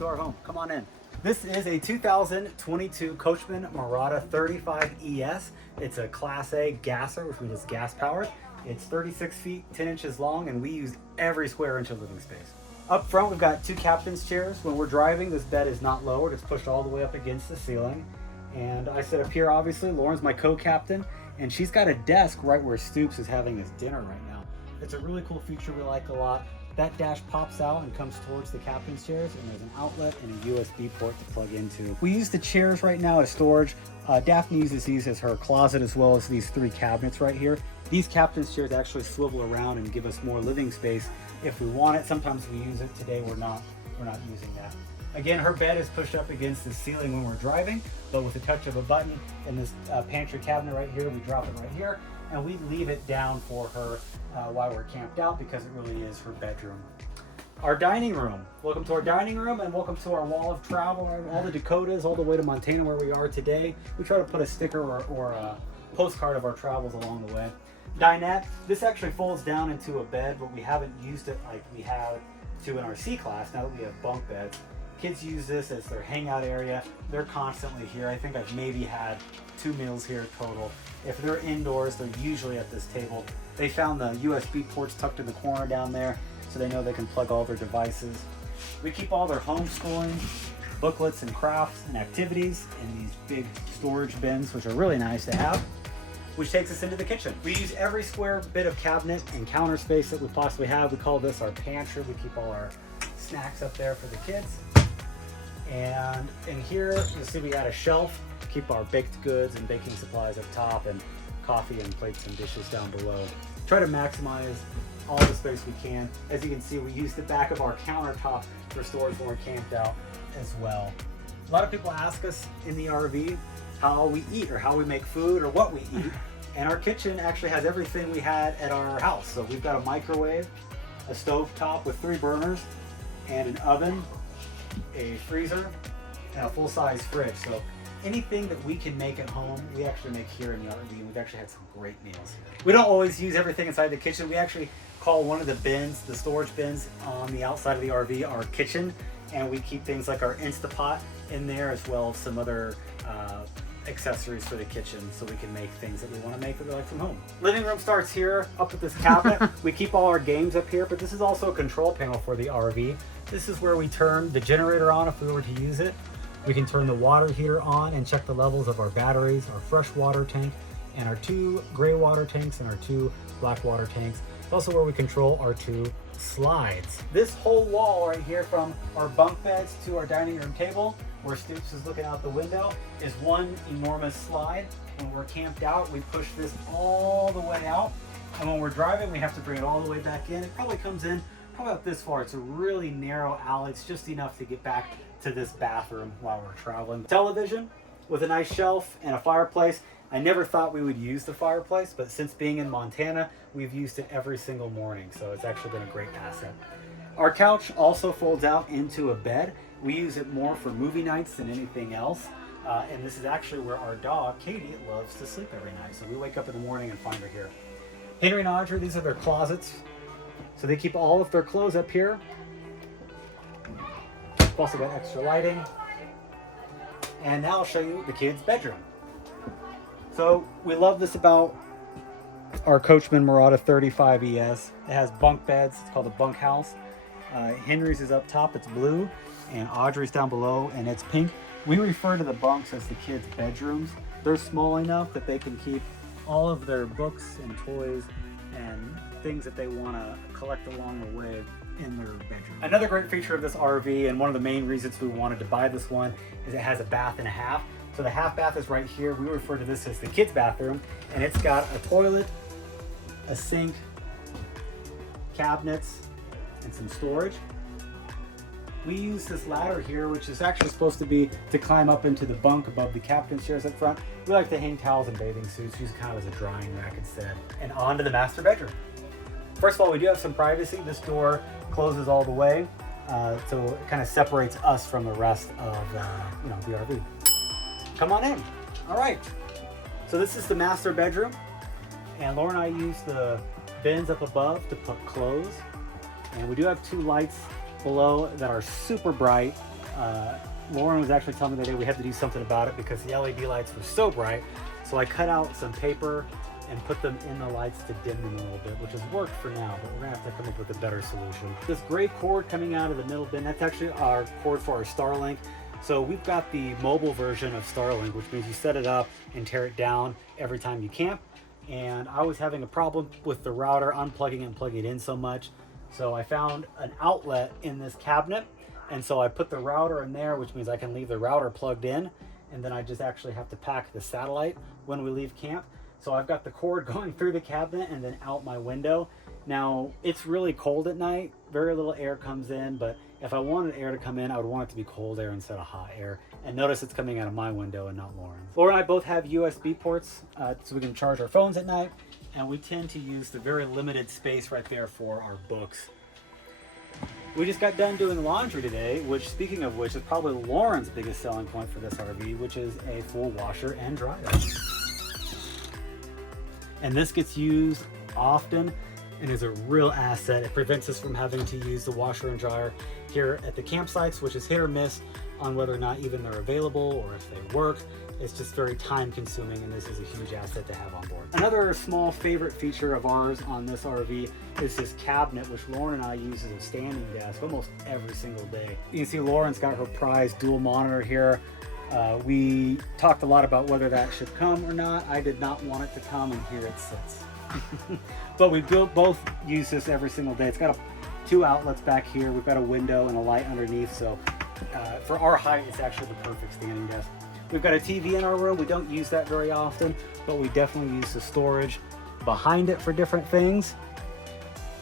to our home. Come on in. This is a 2022 Coachman Mirada 35ES. It's a Class A gasser, which means it's gas powered. It's 36 feet, 10 inches long, and we use every square inch of living space. Up front, we've got two captain's chairs. When we're driving, this bed is not lowered. It's pushed all the way up against the ceiling. And I sit up here, obviously. Lauren's my co-captain, and she's got a desk right where Stoops is having his dinner right now. It's a really cool feature we like a lot. That dash pops out and comes towards the captain's chairs, and there's an outlet and a USB port to plug into. We use the chairs right now as storage. Daphne uses these as her closet, as well as these three cabinets right here. These captain's chairs actually swivel around and give us more living space if we want it. Sometimes we use it. Today we're not using that. Again, her bed is pushed up against the ceiling when we're driving, but with a touch of a button in this pantry cabinet right here, we drop it right here, and we leave it down for her while we're camped out, because it really is her bedroom. Our dining room. Welcome to our dining room, and welcome to our wall of travel, all the Dakotas, all the way to Montana where we are today. We try to put a sticker or a postcard of our travels along the way. Dinette. This actually folds down into a bed, but we haven't used it like we have to in our C class now that we have bunk beds. Kids use this as their hangout area. They're constantly here. I think I've maybe had 2 meals here total. If they're indoors, they're usually at this table. They found the USB ports tucked in the corner down there, so they know they can plug all their devices. We keep all their homeschooling, booklets and crafts and activities in these big storage bins, which are really nice to have, which takes us into the kitchen. We use every square bit of cabinet and counter space that we possibly have. We call this our pantry. We keep all our snacks up there for the kids. And in here, you'll see we add a shelf, keep our baked goods and baking supplies up top, and coffee and plates and dishes down below. Try to maximize all the space we can. As you can see, we use the back of our countertop for storage when we're camped out as well. A lot of people ask us in the RV how we eat or how we make food or what we eat. And our kitchen actually has everything we had at our house. So we've got a microwave, a stove top with 3 burners, and an oven, a freezer, and a full-size fridge. So anything that we can make at home, we actually make here in the RV, and we've actually had some great meals here. We don't always use everything inside the kitchen. We actually call one of the bins, the storage bins on the outside of the RV, our kitchen, and we keep things like our Instapot in there, as well as some other accessories for the kitchen, so we can make things that we want to make that we like from home. Living room starts here, up with this cabinet. We keep all our games up here, but this is also a control panel for the RV. This is where we turn the generator on if we were to use it. We can turn the water heater on and check the levels of our batteries, our fresh water tank, and our 2 gray water tanks and our 2 black water tanks. It's also where we control our 2 slides. This whole wall right here, from our bunk beds to our dining room table, where Stoops is looking out the window, is one enormous slide. When we're camped out, we push this all the way out, and when we're driving, we have to bring it all the way back in. It probably comes in probably about this far. It's a really narrow alley. It's just enough to get back to this bathroom while we're traveling. Television with a nice shelf and a fireplace. I never thought we would use the fireplace, but since being in Montana, we've used it every single morning, so it's actually been a great asset. Our couch also folds out into a bed. We use it more for movie nights than anything else, and this is actually where our dog, Katie, loves to sleep every night, so we wake up in the morning and find her here. Henry and Audrey, these are their closets, so they keep all of their clothes up here. We've also got extra lighting. And now I'll show you the kids' bedroom. So we love this about our Coachman Mirada 35ES. It has bunk beds. It's called a bunk house. Henry's is up top. It's blue. And Audrey's down below, and it's pink. We refer to the bunks as the kids' bedrooms. They're small enough that they can keep all of their books and toys and things that they want to collect along the way in their bedroom. Another great feature of this RV, and one of the main reasons we wanted to buy this one, is it has a bath and a half. So the half bath is right here. We refer to this as the kids' bathroom, and it's got a toilet, a sink, cabinets, and some storage. We use this ladder here, which is actually supposed to be to climb up into the bunk above the captain's chairs up front. We like to hang towels and bathing suits, use kind of as a drying rack instead. And on to the master bedroom. First of all, we do have some privacy. This door closes all the way, so it kind of separates us from the rest of the RV. Come on in. All right. So this is the master bedroom, and Laura and I use the bins up above to put clothes, and we do have 2 lights below that are super bright. Lauren was actually telling me that we had to do something about it because the LED lights were so bright. So I cut out some paper and put them in the lights to dim them a little bit, which has worked for now, but we're gonna have to come up with a better solution. This gray cord coming out of the middle bin, that's actually our cord for our Starlink. So we've got the mobile version of Starlink, which means you set it up and tear it down every time you camp. And I was having a problem with the router unplugging and plugging it in so much. So I found an outlet in this cabinet. And so I put the router in there, which means I can leave the router plugged in. And then I just actually have to pack the satellite when we leave camp. So I've got the cord going through the cabinet and then out my window. Now, it's really cold at night. Very little air comes in, but if I wanted air to come in, I would want it to be cold air instead of hot air. And notice it's coming out of my window and not Lauren's. Laura and I both have USB ports so we can charge our phones at night. And we tend to use the very limited space right there for our books. We just got done doing laundry today, which, speaking of which, is probably Lauren's biggest selling point for this RV, which is a full washer and dryer. And this gets used often and is a real asset. It prevents us from having to use the washer and dryer here at the campsites, which is hit or miss on whether or not even they're available or if they work. It's just very time consuming, and this is a huge asset to have on board. Another small favorite feature of ours on this RV is this cabinet, which Lauren and I use as a standing desk almost every single day. You can see Lauren's got her prized dual monitor here. We talked a lot about whether that should come or not. I did not want it to come, and here it sits. But we both use this every single day. It's got two outlets back here. We've got a window and a light underneath, so for our height, it's actually the perfect standing desk. We've got a TV in our room. We don't use that very often, but we definitely use the storage behind it for different things.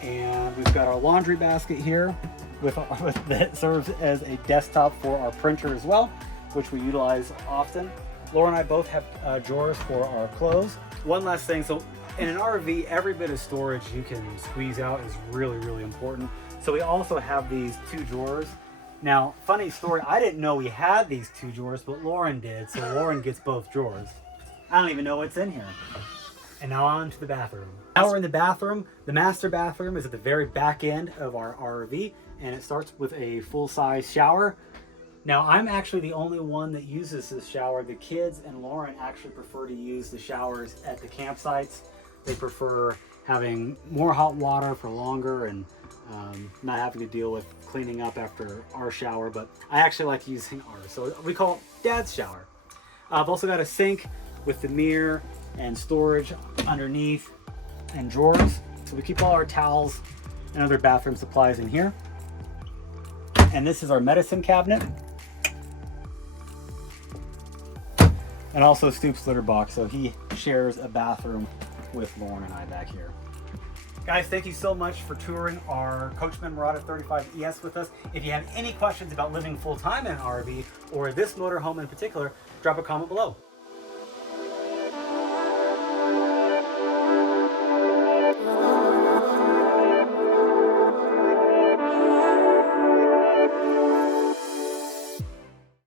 And we've got our laundry basket here that serves as a desktop for our printer as well, which we utilize often. Laura and I both have drawers for our clothes. One last thing, so in an RV, every bit of storage you can squeeze out is really, really important. So we also have these two drawers. Now, funny story, I didn't know we had these two drawers, but Lauren did, so Lauren gets both drawers. I don't even know what's in here. And now on to the bathroom. Now we're in the bathroom. The master bathroom is at the very back end of our RV, and it starts with a full-size shower. Now, I'm actually the only one that uses this shower. The kids and Lauren actually prefer to use the showers at the campsites. They prefer having more hot water for longer and not having to deal with cleaning up after our shower, but I actually like using ours. So we call it Dad's shower. I've also got a sink with the mirror and storage underneath and drawers. So we keep all our towels and other bathroom supplies in here. And this is our medicine cabinet. And also Stoop's litter box, so he shares a bathroom with Lauren and I back here. Guys, thank you so much for touring our Coachman Mirada 35ES with us. If you have any questions about living full-time in an RV or this motorhome in particular, drop a comment below.